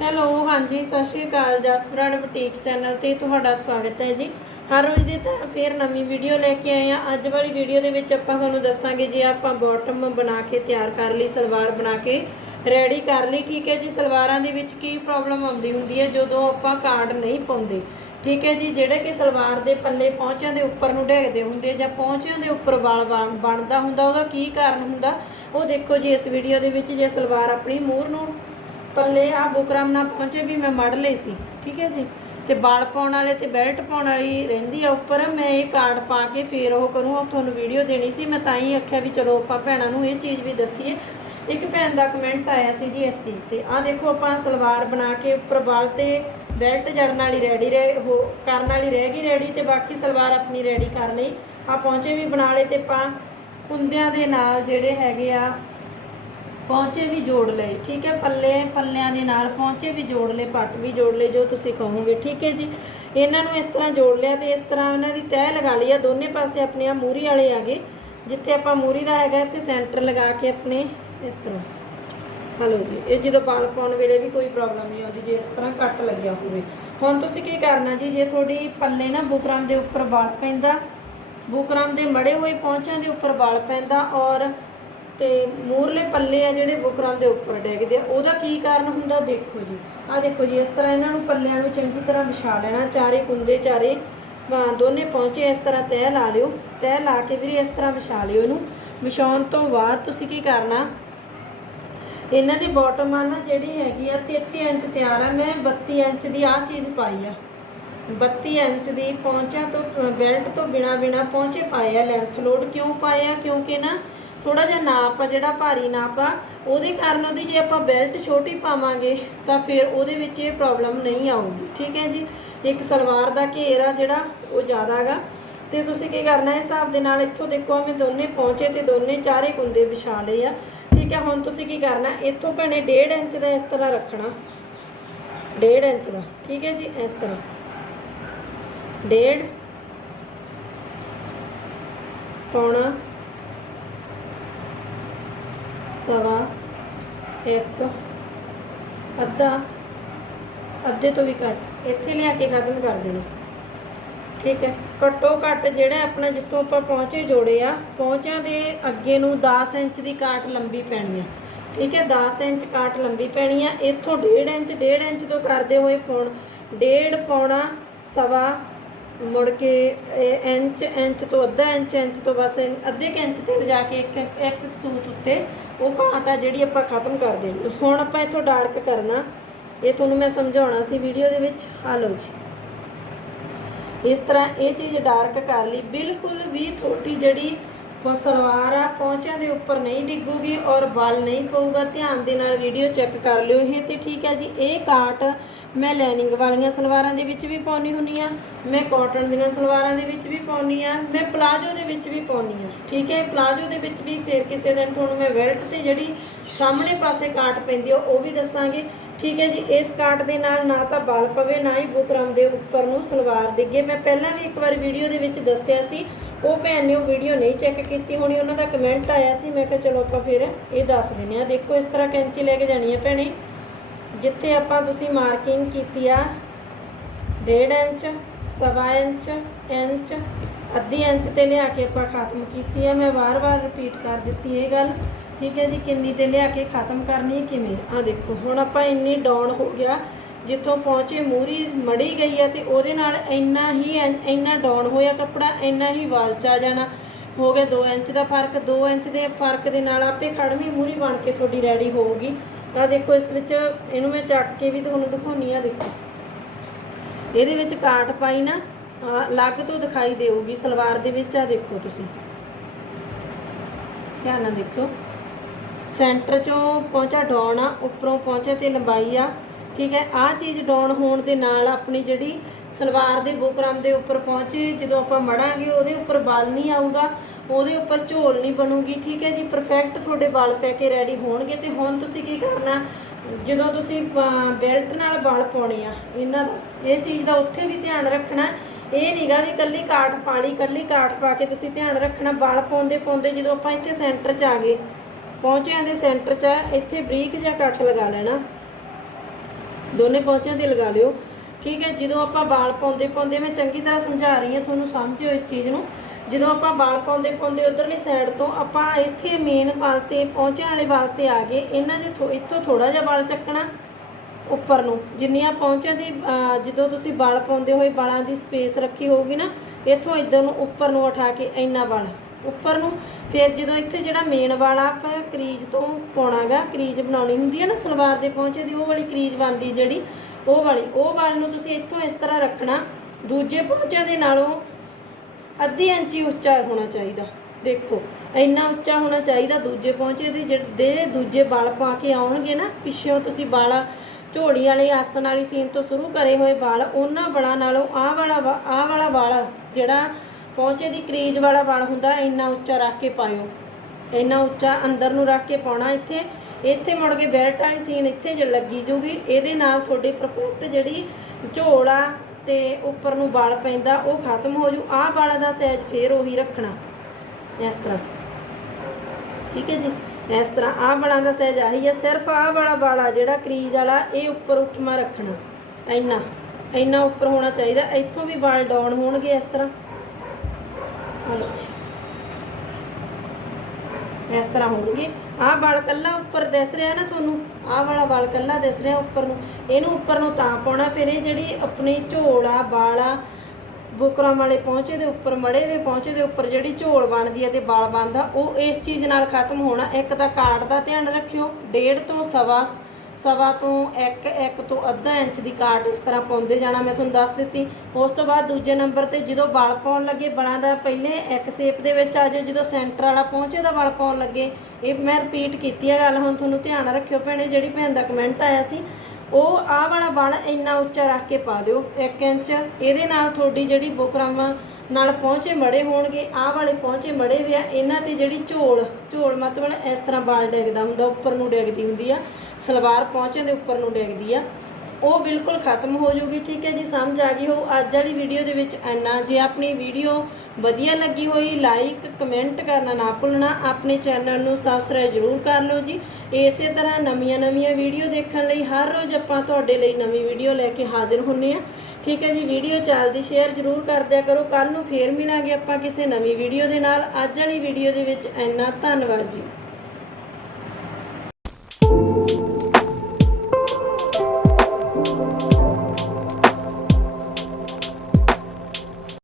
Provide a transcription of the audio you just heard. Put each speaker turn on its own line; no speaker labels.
Hello, ਹਾਂਜੀ, ਸਤਿ ਸ਼੍ਰੀ ਅਕਾਲ ਜਸਪ੍ਰਾਡ boutique channel ਤੇ ਤੁਹਾਡਾ ਸਵਾਗਤ ਹੈ ਜੀ। ਹਰ ਰੋਜ਼ ਦੀ ਤਾਂ ਫੇਰ ਨਵੀਂ ਵੀਡੀਓ ਲੈ ਕੇ ਆਏ ਆ ਅੱਜ ਵਾਲੀ ਵੀਡੀਓ ਦੇ ਵਿੱਚ ਆਪਾਂ ਤੁਹਾਨੂੰ ਦੱਸਾਂਗੇ ਜੇ ਆਪਾਂ ਬਾਟਮ ਬਣਾ ਕੇ ਤਿਆਰ ਕਰ ਲਈ, ਸਲਵਾਰ ਬਣਾ ਕੇ ਰੈਡੀ ਕਰ ਲਈ, ਠੀਕ ਹੈ ਜੀ? ਸਲਵਾਰਾਂ ਦੇ ਵਿੱਚ ਕੀ ਪ੍ਰੋਬਲਮ ਆਉਂਦੀ ਹੁੰਦੀ ਹੈ? ਜਦੋਂ ਆਪਾਂ ਕਾਰਡ ਨਹੀਂ ਪਾਉਂਦੇ, ਠੀਕ ਹੈ ਜੀ? ਜਿਹੜੇ ਕਿ ਸਲਵਾਰ ਦੇ ਪੱਲੇ ਪਹੁੰਚਿਆਂ ਦੇ ਉੱਪਰ ਨੂੰ ਢੇਕਦੇ ਹੁੰਦੇ ਜਾਂ ਪਹੁੰਚਿਆਂ ਦੇ ਉੱਪਰ ਵਾਲ ਬਣਦਾ ਹੁੰਦਾ, ਉਹਦਾ ਕੀ ਕਾਰਨ ਹੁੰਦਾ? ਉਹ ਦੇਖੋ ਜੀ ਇਸ ਵੀਡੀਓ ਦੇ ਵਿੱਚ, ਜੇ ਸਲਵਾਰ ਆਪਣੀ ਮੂਹਰ ਨੂੰ ਪੱਲੇ ਆ ਬੁਕਰਮ ਨਾਲ ਪਹੁੰਚੇ ਵੀ ਮੈਂ ਮੜ ਲਈ ਸੀ, ਠੀਕ ਹੈ ਜੀ? ਤੇ ਵਾਲ ਪਾਉਣ ਵਾਲੇ ਤੇ ਬੈਲਟ ਪਾਉਣ ਵਾਲੀ ਰਹਿੰਦੀ ਆ ਉੱਪਰ, ਮੈਂ ਇਹ ਕਾਰਡ ਪਾ ਕੇ ਫੇਰ ਉਹ ਕਰੂੰ ਤੁਹਾਨੂੰ ਵੀਡੀਓ ਦੇਣੀ ਸੀ, ਮੈਂ ਤਾਂ ਹੀ ਆਖਿਆ ਵੀ ਚਲੋ ਆਪਾਂ ਭੈਣਾਂ ਨੂੰ ਇਹ ਚੀਜ਼ ਵੀ ਦੱਸੀਏ। ਇੱਕ ਭੈਣ ਦਾ ਕਮੈਂਟ ਆਇਆ ਸੀ ਜੀ ਇਸ ਚੀਜ਼ ਤੇ, ਆਹ ਦੇਖੋ ਆਪਾਂ ਸਲਵਾਰ ਬਣਾ ਕੇ ਉੱਪਰ ਵਾਲ ਤੇ ਬੈਲਟ ਜੜਨ ਵਾਲੀ ਰੈਡੀ ਰਹਿ ਹੋ ਕਰਨ ਵਾਲੀ ਰਹਿ ਗਈ ਰੈਡੀ ਤੇ ਬਾਕੀ ਸਲਵਾਰ ਆਪਣੀ ਰੈਡੀ ਕਰ ਲਈ। ਆ ਪਹੁੰਚੇ ਵੀ ਬਣਾ ਲਏ ਤੇ ਆਪਾਂ ਕੁੰਦਿਆਂ ਦੇ ਨਾਲ ਜਿਹੜੇ ਹੈਗੇ ਆ ਪਹੁੰਚੇ ਵੀ ਜੋੜ ਲਏ, ਠੀਕ ਹੈ? ਪੱਲੇ, ਪੱਲਿਆਂ ਦੇ ਨਾਲ ਪਹੁੰਚੇ ਵੀ ਜੋੜ ਲਏ, ਪੱਟ ਵੀ ਜੋੜ ਲਏ, ਜੋ ਤੁਸੀਂ ਕਹੋਗੇ, ਠੀਕ ਹੈ ਜੀ? ਇਹਨਾਂ ਨੂੰ ਇਸ ਤਰ੍ਹਾਂ ਜੋੜ ਲਿਆ ਤੇ ਇਸ ਤਰ੍ਹਾਂ ਉਹਨਾਂ ਦੀ ਤਹਿ ਲਗਾ ਲਈ ਆ। ਦੋਨੇ ਪਾਸੇ ਆਪਣੇ ਆ ਮੂਰੀ ਵਾਲੇ ਆ ਗਏ, ਜਿੱਥੇ ਆਪਾਂ ਮੂਰੀ ਦਾ ਹੈਗਾ, ਇੱਥੇ ਸੈਂਟਰ ਲਗਾ ਕੇ ਆਪਣੇ ਇਸ ਤਰ੍ਹਾਂ। ਹਲੋ ਜੀ, ਇਹ ਜਦੋਂ ਬਾਲ ਪਾਉਣ ਵੇਲੇ ਵੀ ਕੋਈ ਪ੍ਰੋਬਲਮ ਨਹੀਂ ਆਉਂਦੀ, ਜੇ ਇਸ ਤਰ੍ਹਾਂ ਕੱਟ ਲੱਗਿਆ ਹੋਵੇ। ਹੁਣ ਤੁਸੀਂ ਕੀ ਕਰਨਾ ਜੀ, ਜੇ ਤੁਹਾਡੀ ਪੱਲੇ ਨਾ ਬੁਕਰਮ ਦੇ ਉੱਪਰ ਵਾਲ ਪੈਂਦਾ, ਬੁਕਰਮ ਦੇ ਮੜੇ ਹੋਏ ਪਹੁੰਚਾਂ ਦੇ ਉੱਪਰ ਵਾਲ ਪੈਂਦਾ ਔਰ ਤੇ ਮੂਰਲੇ ਪੱਲੇ ਆ ਜਿਹੜੇ ਬੁਕਰਾਂ ਦੇ ਉੱਪਰ ਡੇਗਦੇ ਆ, ਉਹਦਾ ਕੀ ਕਾਰਨ ਹੁੰਦਾ ਦੇਖੋ ਜੀ। ਆਹ ਦੇਖੋ ਜੀ, ਇਸ ਤਰ੍ਹਾਂ ਇਹਨਾਂ ਨੂੰ ਪੱਲਿਆਂ ਨੂੰ ਚੰਗੀ ਤਰ੍ਹਾਂ ਵਿਛਾ ਲੈਣਾ, ਚਾਰੇ ਕੁੰਦੇ, ਚਾਰੇ ਦੋਨੇ ਪਹੁੰਚੇ, ਇਸ ਤਰ੍ਹਾਂ ਤਹਿ ਲਾ ਲਿਓ, ਤਹਿ ਲਾ ਕੇ ਵੀਰੇ ਇਸ ਤਰ੍ਹਾਂ ਵਿਛਾ ਲਿਓ ਇਹਨੂੰ। ਵਿਛਾਉਣ ਤੋਂ ਬਾਅਦ ਤੁਸੀਂ ਕੀ ਕਰਨਾ, ਇਹਨਾਂ ਦੀ ਬਾਟਮ ਆ ਨਾ ਜਿਹੜੀ ਹੈਗੀ ਆ 33 ਇੰਚ ਤਿਆਰ ਆ, ਮੈਂ 32 ਇੰਚ ਦੀ ਆ ਚੀਜ਼ ਪਾਈ ਆ। 32 ਇੰਚ ਦੀ ਪਹੁੰਚਾਂ ਤੋਂ ਬੈਲਟ ਤੋਂ ਬਿਨਾ ਬਿਨਾ ਪਹੁੰਚੇ ਪਾਏ ਆ ਲੈਂਥ ਲੋਡ ਕਿਉਂ ਪਾਏ ਆ? ਕਿਉਂਕਿ ਨਾ ਥੋੜਾ ਜਿਹਾ ਨਾਪ ਆ, ਜਿਹੜਾ ਭਾਰੀ ਨਾਪ ਆ, ਉਹਦੇ ਕਾਰਨ ਉਹਦੀ ਜੇ ਆਪਾਂ ਬੈਲਟ ਛੋਟੀ ਪਾਵਾਂਗੇ, ਤਾਂ ਫਿਰ ਉਹਦੇ ਵਿੱਚ ਇਹ ਪ੍ਰੋਬਲਮ ਨਹੀਂ ਆਊਗੀ। ਠੀਕ ਹੈ ਜੀ? ਇੱਕ ਸਲਵਾਰ ਦਾ ਘੇਰ ਆ ਜਿਹੜਾ, ਉਹ ਜ਼ਿਆਦਾ ਹੈਗਾ। ਤੇ ਤੁਸੀਂ ਕੀ ਕਰਨਾ ਹੈ ਹਿਸਾਬ ਦੇ ਨਾਲ, ਇੱਥੋਂ ਦੇਖੋ ਮੈਂ ਦੋਨੇ ਪਹੁੰਚੇ ਤੇ ਦੋਨੇ ਚਾਰੇ ਕੁੰਦੇ ਵਿਛਾ ਲਏ ਆ। ਠੀਕ ਹੈ, ਹੁਣ ਤੁਸੀਂ ਕੀ ਕਰਨਾ, ਇੱਥੋਂ ਭੈਣੇ 1.5 ਇੰਚ ਦਾ ਇਸ ਤਰ੍ਹਾਂ ਰੱਖਣਾ। 1.5 ਇੰਚ ਦਾ, ਠੀਕ ਹੈ ਜੀ? ਇਸ ਤਰ੍ਹਾਂ। ਡੇਢ ਪੌਣਾ ਸਵਾ ਇੱਕ, ਅੱਧਾ, ਅੱਧੇ ਤੋਂ ਵੀ ਘੱਟ, ਇੱਥੇ ਲਿਆ ਕੇ ਖਤਮ ਕਰ ਦੇਣਾ। ਠੀਕ ਹੈ, ਘੱਟੋ ਘੱਟ ਜਿਹੜਾ ਆਪਣਾ ਜਿੱਥੋਂ ਆਪਾਂ ਪਹੁੰਚੇ ਜੋੜੇ ਆ, ਪਹੁੰਚਿਆਂ ਦੇ ਅੱਗੇ ਨੂੰ 10 ਇੰਚ ਦੀ ਕਾਟ ਲੰਬੀ ਪੈਣੀ ਆ। ਠੀਕ ਹੈ 10 ਇੰਚ ਕਾਟ ਲੰਬੀ ਪੈਣੀ ਆ, ਇੱਥੋਂ 1.5 ਇੰਚ 1.5 ਇੰਚ ਤੋਂ ਕਰਦੇ ਹੋਏ ਪੌਣ ਡੇਢ ਪੌਣਾ ਸਵਾ, ਮੁੜ ਕੇ ਇੰਚ ਇੰਚ ਤੋਂ ਅੱਧਾ ਇੰਚ ਇੰਚ ਤੋਂ ਬਸ ਇੰ- ਅੱਧੇ ਕੁ ਇੰਚ ਤੇ ਲਿਜਾ ਕੇ ਇੱਕ ਇੱਕ ਸੂਟ ਉੱਤੇ ਉਹ ਘਾਟ ਆ ਜਿਹੜੀ ਆਪਾਂ ਖਤਮ ਕਰ ਦੇਣੀ ਹੁਣ ਆਪਾਂ ਇੱਥੋਂ ਡਾਰਕ ਕਰਨਾ। ਇਹ ਤੁਹਾਨੂੰ ਮੈਂ ਸਮਝਾਉਣਾ ਸੀ ਵੀਡੀਓ ਦੇ ਵਿੱਚ। ਆ ਲਓ ਜੀ। ਇਸ ਤਰ੍ਹਾਂ ਇਹ ਚੀਜ਼ ਡਾਰਕ ਕਰ ਲਈ। ਬਿਲਕੁਲ ਵੀ ਥੋਟੀ ਜਿਹੜੀ ਸਲਵਾਰ ਆ ਪਹੁੰਚਿਆਂ ਦੇ ਉੱਪਰ ਨਹੀਂ ਡਿੱਗੂਗੀ ਔਰ ਬਲ ਨਹੀਂ ਪਊਗਾ। ਧਿਆਨ ਦੇ ਨਾਲ ਵੀਡੀਓ ਚੈੱਕ ਕਰ ਲਿਓ ਇਹ ਤੇ ਠੀਕ ਹੈ ਜੀ। ਇਹ ਕਾਟ ਮੈਂ ਲੈਨਿੰਗ ਵਾਲੀਆਂ ਸਲਵਾਰਾਂ ਦੇ ਵਿੱਚ ਵੀ ਪਾਉਣੀ ਹੁੰਨੀ ਆ, ਮੈਂ ਕਾਟਨ ਦੀਆਂ ਸਲਵਾਰਾਂ ਦੇ ਵਿੱਚ ਵੀ ਪਾਉਣੀ ਆ, ਮੈਂ ਪਲਾਜੋ ਦੇ ਵਿੱਚ ਵੀ ਪਾਉਣੀ ਆ। ਠੀਕ ਹੈ, ਪਲਾਜੋ ਦੇ ਵਿੱਚ ਵੀ ਫਿਰ ਕਿਸੇ ਦਿਨ ਤੁਹਾਨੂੰ ਮੈਂ ਬੈਲਟ ਤੇ ਜਿਹੜੀ ਸਾਹਮਣੇ ਪਾਸੇ ਕਾਟ ਪੈਂਦੀ ਆ, ਉਹ ਵੀ ਦੱਸਾਂਗੇ। ਠੀਕ ਹੈ ਜੀ, ਇਸ ਕਾਟ ਦੇ ਨਾਲ ਨਾ ਤਾਂ ਬਲ ਪਵੇ, ਨਾ ਹੀ ਬੁਕਰਮ ਦੇ ਉੱਪਰ ਨੂੰ ਸਲਵਾਰ ਡਿੱਗੇ। ਮੈਂ ਪਹਿਲਾਂ ਵੀ ਇੱਕ ਵਾਰ ਵੀਡੀਓ ਦੇ ਵਿੱਚ ਦੱਸਿਆ ਸੀ ਉਹ ਭੈਣ ਨੇ ਉਹ ਵੀਡੀਓ ਨਹੀਂ ਚੈੱਕ ਕੀਤੀ, ਹੋਣੀ ਉਹਨਾਂ ਦਾ ਕਮੈਂਟ ਆਇਆ ਸੀ, ਮੈਂ ਕਿਹਾ ਚਲੋ ਆਪਾਂ ਫਿਰ ਇਹ ਦੱਸ ਦਿੰਦੇ ਆ ਦੇਖੋ, ਇਸ ਤਰ੍ਹਾਂ ਕੈਂਚੀ ਲੈ ਕੇ ਜਾਣੀ ਹੈ ਭੈਣੇ। ਜਿੱਥੇ ਆਪਾਂ ਤੁਸੀਂ ਮਾਰਕਿੰਗ ਕੀਤੀ ਆ 1.5 ਇੰਚ, ਸਵਾ ਇੰਚ ਇੰਚ, ਅੱਧੀ ਇੰਚ ਤੇ ਲਿਆ ਕੇ ਆਪਾਂ ਖਤਮ ਕੀਤੀ ਆ। ਮੈਂ ਵਾਰ-ਵਾਰ ਰਿਪੀਟ ਕਰ ਦਿੱਤੀ ਇਹ ਗੱਲ। ਠੀਕ ਹੈ ਜੀ, ਕਿੰਨੀ ਤੇ ਲਿਆ ਕੇ ਖਤਮ ਕਰਨੀ ਕਿਵੇਂ? ਆ ਦੇਖੋ, ਹੁਣ ਆਪਾਂ ਇੰਨੀ ਡਾਊਨ ਹੋ ਗਿਆ। ਜਿੱਥੋਂ ਪਹੁੰਚੇ ਮੂਰੀ ਮੜੀ ਗਈ ਆ ਤੇ ਉਹਦੇ ਨਾਲ ਇੰਨਾ ਹੀ ਇਨ- ਇੰਨਾ ਡਾਊਨ ਹੋਇਆ ਕੱਪੜਾ, ਇੰਨਾ ਹੀ ਵਾਲ ਆ ਜਾਣਾ। ਹੋ ਗਿਆ 2 ਇੰਚ ਦਾ ਫ਼ਰਕ 2 ਇੰਚ ਦੇ ਫ਼ਰਕ ਦੇ ਨਾਲ ਆਪੇ ਖੜਵੀਂ ਮੂਰੀ ਬਣ ਕੇ ਤੁਹਾਡੀ ਰੈਡੀ ਹੋਊਗੀ। ਆ ਦੇਖੋ, ਇਸ ਵਿੱਚ ਇਹਨੂੰ ਮੈਂ ਚੱਕ ਕੇ ਵੀ ਤੁਹਾਨੂੰ ਦਿਖਾਉਣੀ ਆ ਦੇਖੋ। ਇਹਦੇ ਵਿੱਚ ਕਾਟ ਪਾਈ ਨਾ ਅਲੱਗ ਤੋਂ ਦਿਖਾਈ ਦੇਊਗੀ, ਸਲਵਾਰ ਦੇ ਵਿੱਚ ਆ ਦੇਖੋ ਤੁਸੀਂ। ਧਿਆਨ ਨਾਲ ਦੇਖਿਓ। ਸੈਂਟਰ ਚੋਂ ਪਹੁੰਚਾ ਡਾਉਣ ਆ, ਉੱਪਰੋਂ ਪਹੁੰਚੇ ਤੇ ਲੰਬਾਈ ਆ ਠੀਕ ਹੈ, ਆਹ ਚੀਜ਼ ਡਾਊਨ ਹੋਣ ਦੇ ਨਾਲ ਆਪਣੀ ਜਿਹੜੀ ਸਲਵਾਰ ਦੇ ਬੁਕਰਮ ਦੇ ਉੱਪਰ ਪਹੁੰਚੇ, ਜਦੋਂ ਆਪਾਂ ਮੜਾਂਗੇ ਉਹਦੇ ਉੱਪਰ ਬਲ ਨਹੀਂ ਆਊਗਾ, ਉਹਦੇ ਉੱਪਰ ਝੋਲ ਨਹੀਂ ਬਣੂਗੀ, ਠੀਕ ਹੈ ਜੀ ਪਰਫੈਕਟ ਤੁਹਾਡੇ ਵਾਲ ਪੈ ਕੇ ਰੈਡੀ ਹੋਣਗੇ ਤੇ ਹੁਣ ਤੁਸੀਂ ਕੀ ਕਰਨਾ, ਜਦੋਂ ਤੁਸੀਂ ਬੈਲਟ ਨਾਲ ਵਾਲ ਪਾਉਣੇ ਆ, ਇਹਨਾਂ ਦਾ, ਇਹ ਚੀਜ਼ ਦਾ ਉੱਥੇ ਵੀ ਧਿਆਨ ਰੱਖਣਾ, ਇਹ ਨਹੀਂਗਾ ਵੀ ਕੱਲੀ ਕਾਟ ਪਾ ਲਈ ਕੱਲੀ ਕਾਟ ਪਾ ਕੇ ਤੁਸੀਂ ਧਿਆਨ ਰੱਖਣਾ ਵਾਲ ਪਾਉਂਦੇ ਪਾਉਂਦੇ ਜਦੋਂ ਆਪਾਂ ਇੱਥੇ ਸੈਂਟਰ 'ਚ ਆ ਗਏ, ਪਹੁੰਚਿਆਂ ਦੇ ਸੈਂਟਰ 'ਚ ਇੱਥੇ ਬਰੀਕ ਜਿਹਾ ਕੱਟ ਲਗਾ ਲੈਣਾ। ਦੋਨੇ ਪਹੁੰਚਿਆਂ ਤੇ ਲਗਾ ਲਿਓ। ਠੀਕ ਹੈ, ਜਦੋਂ ਆਪਾਂ ਵਾਲ ਪਾਉਂਦੇ ਪਾਉਂਦੇ ਮੈਂ ਚੰਗੀ ਤਰ੍ਹਾਂ ਸਮਝਾ ਰਹੀ ਹਾਂ, ਤੁਹਾਨੂੰ ਸਮਝਿਓ ਇਸ ਚੀਜ਼ ਨੂੰ। ਜਦੋਂ ਆਪਾਂ ਵਾਲ ਪਾਉਂਦੇ ਪਾਉਂਦੇ ਉਧਰਲੀ ਸਾਈਡ ਤੋਂ ਆਪਾਂ ਇੱਥੇ ਮੇਨ ਵਾਲ ਤੇ ਪਹੁੰਚਿਆਂ ਵਾਲੇ ਵਾਲ ਤੇ ਆ ਗਏ, ਇਹਨਾਂ ਦੇ ਥੋ- ਇੱਥੋਂ ਥੋੜਾ ਜਿਹਾ ਵਾਲ ਚੱਕਣਾ ਉੱਪਰ ਨੂੰ। ਜਿੰਨੀਆਂ ਪਹੁੰਚਾਂ ਦੀ ਜਦੋਂ ਤੁਸੀਂ ਵਾਲ ਪਾਉਂਦੇ ਹੋਏ ਵਾਲਾਂ ਦੀ ਸਪੇਸ ਰੱਖੀ ਹੋਊਗੀ ਨਾ, ਇੱਥੋਂ ਇਧਰ ਨੂੰ, ਉੱਪਰ ਨੂੰ ਉਠਾ ਕੇ ਇੰਨਾ ਵਾਲ। ਉੱਪਰ ਨੂੰ, ਫਿਰ ਜਦੋਂ ਇੱਥੇ ਜਿਹੜਾ ਮੇਨ ਵਾਲਾ ਆਪਾਂ ਕਰੀਜ਼ ਤੋਂ ਪਾਉਣਾਗਾ, ਕਰੀਜ਼ ਬਣਾਉਣੀ ਹੁੰਦੀ ਹੈ ਨਾ, ਸਲਵਾਰ ਦੇ ਪਹੁੰਚੇ ਦੀ, ਉਹ ਵਾਲੀ ਕਰੀਜ਼ ਬਣਦੀ ਜਿਹੜੀ, ਉਹ ਵਾਲੀ, ਉਹ ਵਾਲ ਨੂੰ ਤੁਸੀਂ ਇੱਥੋਂ ਇਸ ਤਰ੍ਹਾਂ ਰੱਖਣਾ, ਦੂਜੇ ਪਹੁੰਚਿਆਂ ਦੇ ਨਾਲੋਂ ਅੱਧੀ ਇੰਚੀ ਉੱਚਾ ਹੋਣਾ ਚਾਹੀਦਾ, ਦੇਖੋ, ਇੰਨਾ ਉੱਚਾ ਹੋਣਾ ਚਾਹੀਦਾ, ਦੂਜੇ ਪਹੁੰਚੇ ਦੇ ਜਿਹੜੇ ਜਿਹੜੇ ਦੂਜੇ ਵਾਲ ਪਾ ਕੇ ਆਉਣਗੇ ਨਾ, ਪਿੱਛੋਂ ਤੁਸੀਂ ਵਾਲ ਝੋੜੀ ਵਾਲੇ ਆਸਨ ਵਾਲੀ ਸੀਨ ਤੋਂ ਸ਼ੁਰੂ ਕਰੇ ਹੋਏ ਵਾਲ, ਉਹਨਾਂ ਵਾਲਾਂ ਨਾਲੋਂ ਆਹ ਵਾਲਾ ਵਾ- ਆਹ ਵਾਲਾ ਵਾਲ, ਜਿਹੜਾ ਪਹੁੰਚੇ ਦੀ ਕਰੀਜ਼ ਵਾਲਾ ਵਾਲ ਹੁੰਦਾ, ਇੰਨਾ ਉੱਚਾ ਰੱਖ ਕੇ ਪਾਇਓ। ਇੰਨਾ ਉੱਚਾ ਅੰਦਰ ਨੂੰ ਰੱਖ ਕੇ ਪਾਉਣਾ ਇੱਥੇ। ਇੱਥੇ ਮੁੜ ਕੇ ਬੈਲਟ ਵਾਲੀ ਸੀਨ ਇੱਥੇ ਜ ਲੱਗੀ ਜੂਗੀ। ਇਹਦੇ ਨਾਲ ਤੁਹਾਡੀ ਪਰਫੈਕਟ ਜਿਹੜੀ ਝੋਲਾ ਤੇ ਉੱਪਰ ਨੂੰ ਵਾਲ ਪੈਂਦਾ, ਉਹ ਖਤਮ ਹੋ ਜੂ। ਆਹ ਵਾਲਾਂ ਦਾ ਸਾਈਜ਼ ਫੇਰ ਉਹੀ ਰੱਖਣਾ। ਇਸ ਤਰ੍ਹਾਂ। ਠੀਕ ਹੈ ਜੀ? ਇਸ ਤਰ੍ਹਾਂ ਆਹ ਵਾਲਾਂ ਦਾ ਸਾਈਜ਼ ਆਹੀ ਹੈ ਸਿਰਫ ਆਹ ਵਾਲਾ ਵਾਲਾ ਜਿਹੜਾ ਕਰੀਜ਼ ਵਾਲਾ, ਇਹ ਉੱਪਰ ਉੱਠਮਾ ਰੱਖਣਾ। ਇੰਨਾ। ਇੰਨਾ ਉੱਪਰ ਹੋਣਾ ਚਾਹੀਦਾ। ਇੱਥੋਂ ਵੀ ਵਾਲ ਡਾਊਨ ਹੋਣਗੇ ਇਸ ਤਰ੍ਹਾਂ। ਇਸ ਤਰ੍ਹਾਂ ਹੋਣਗੇ। ਆਹ ਵਾਲ ਕੱਲਾ ਉੱਪਰ ਦਿਸ ਰਿਹਾ ਨਾ ਤੁਹਾਨੂੰ, ਆਹ ਵਾਲਾ ਵਾਲ ਕੱਲਾ ਦਿਸ ਰਿਹਾ ਉੱਪਰ ਨੂੰ। ਇਹਨੂੰ ਉੱਪਰ ਨੂੰ ਤਾਂ ਪਾਉਣਾ, ਫਿਰ ਇਹ ਜਿਹੜੀ ਆਪਣੀ ਝੋਲ ਆ, ਵਾਲ ਆ, ਬੁਕਰਾਂ ਵਾਲੇ ਪਹੁੰਚੇ ਦੇ ਉੱਪਰ, ਮੜੇ ਵੇ ਪਹੁੰਚੇ ਦੇ ਉੱਪਰ ਜਿਹੜੀ ਝੋਲ ਬਣਦੀ ਹੈ ਤੇ ਵਾਲ ਬਣਦਾ, ਉਹ ਇਸ ਚੀਜ਼ ਨਾਲ ਖਤਮ ਹੋਣਾ। ਇੱਕ ਤਾਂ ਕਾਰਡ ਦਾ ਧਿਆਨ ਰੱਖਿਓ, ਡੇਢ ਤੋਂ ਸਵਾ ਸਵਾ ਤੋਂ ਇੱਕ ਇੱਕ ਤੋਂ ਅੱਧਾ ਇੰਚ ਦੀ ਕਾਟ ਇਸ ਤਰ੍ਹਾਂ ਪਾਉਂਦੇ ਜਾਣਾ ਮੈਂ ਤੁਹਾਨੂੰ ਦੱਸ ਦਿੱਤੀ। ਉਸ ਤੋਂ ਬਾਅਦ ਦੂਜੇ ਨੰਬਰ ਤੇ ਜਦੋਂ ਵਾਲ ਪਾਉਣ ਲੱਗੇ, ਬਲਾਂ ਦਾ ਪਹਿਲੇ ਇੱਕ ਸ਼ੇਪ ਦੇ ਵਿੱਚ ਆ ਜਾਓ, ਜਦੋਂ ਸੈਂਟਰ ਵਾਲਾ ਪਹੁੰਚੇ ਦਾ ਵਾਲ ਪਾਉਣ ਲੱਗੇ। ਇਹ ਮੈਂ ਰਿਪੀਟ ਕੀਤੀ ਹੈ ਗੱਲ, ਹੁਣ ਤੁਹਾਨੂੰ ਧਿਆਨ ਰੱਖਿਓ ਭੈਣੇ, ਜਿਹੜੀ ਭੈਣ ਦਾ ਕਮੈਂਟ ਆਇਆ ਸੀ, ਉਹ ਆਹ ਵਾਲਾ ਵਾਲ ਇੰਨਾ ਉੱਚਾ ਰੱਖ ਕੇ ਪਾ ਦਿਓ 1 ਇੰਚ। ਇਹਦੇ ਨਾਲ ਤੁਹਾਡੀ ਜਿਹੜੀ ਬੁਕਰਮ ਨਾਲ ਪਹੁੰਚੇ ਮੜੇ ਹੋਣਗੇ, ਆਹ ਵਾਲੇ ਪਹੁੰਚੇ ਮੜੇ ਵੀ ਆ, ਇਹਨਾਂ ਤੇ ਜਿਹੜੀ ਝੋਲ ਝੋਲ ਮਤਲਬ ਇਸ ਤਰ੍ਹਾਂ ਵਾਲ ਡਿੱਗਦਾ ਹੁੰਦਾ, ਉੱਪਰ ਨੂੰ ਡਿੱਗਦੀ ਹੁੰਦੀ ਆ। ਸਲਵਾਰ ਪਹੁੰਚੇ ਦੇ ਉੱਪਰ ਨੂੰ ਡਿੱਗਦੀ ਆ। ਉਹ ਬਿਲਕੁਲ ਖਤਮ ਹੋ ਜਾਊਗੀ, ਠੀਕ ਹੈ ਜੀ, ਸਮਝ ਆ ਗਈ ਹੋ। ਅੱਜ ਵਾਲੀ ਵੀਡੀਓ ਦੇ ਵਿੱਚ ਇੰਨਾ, ਜੇ ਆਪਣੀ ਵੀਡੀਓ ਵਧੀਆ ਲੱਗੀ ਹੋਈ ਲਾਈਕ ਕਮੈਂਟ ਕਰਨਾ ਨਾ ਭੁੱਲਣਾ। ਆਪਣੇ ਚੈਨਲ ਨੂੰ ਸਬਸਕ੍ਰਾਈਬ ਜ਼ਰੂਰ ਕਰ ਲਓ ਜੀ। ਇਸੇ ਤਰ੍ਹਾਂ ਨਵੀਆਂ ਨਵੀਆਂ ਵੀਡੀਓ ਦੇਖਣ ਲਈ ਹਰ ਰੋਜ਼ ਆਪਾਂ ਤੁਹਾਡੇ ਲਈ ਨਵੀਂ ਵੀਡੀਓ ਲੈ ਕੇ ਹਾਜ਼ਰ ਹੁੰਨੇ ਆ। ਠੀਕ ਹੈ ਜੀ ਵੀਡੀਓ ਚੱਲਦੀ ਸ਼ੇਅਰ ਜ਼ਰੂਰ ਕਰ ਦਿਆ ਕਰੋ। ਕੱਲ ਨੂੰ ਫੇਰ ਮਿਲਾਂਗੇ ਆਪਾਂ ਕਿਸੇ ਨਵੀਂ ਵੀਡੀਓ ਦੇ ਨਾਲ। ਅੱਜ ਵਾਲੀ ਵੀਡੀਓ ਦੇ ਵਿੱਚ ਇੰਨਾ, ਧੰਨਵਾਦ ਜੀ।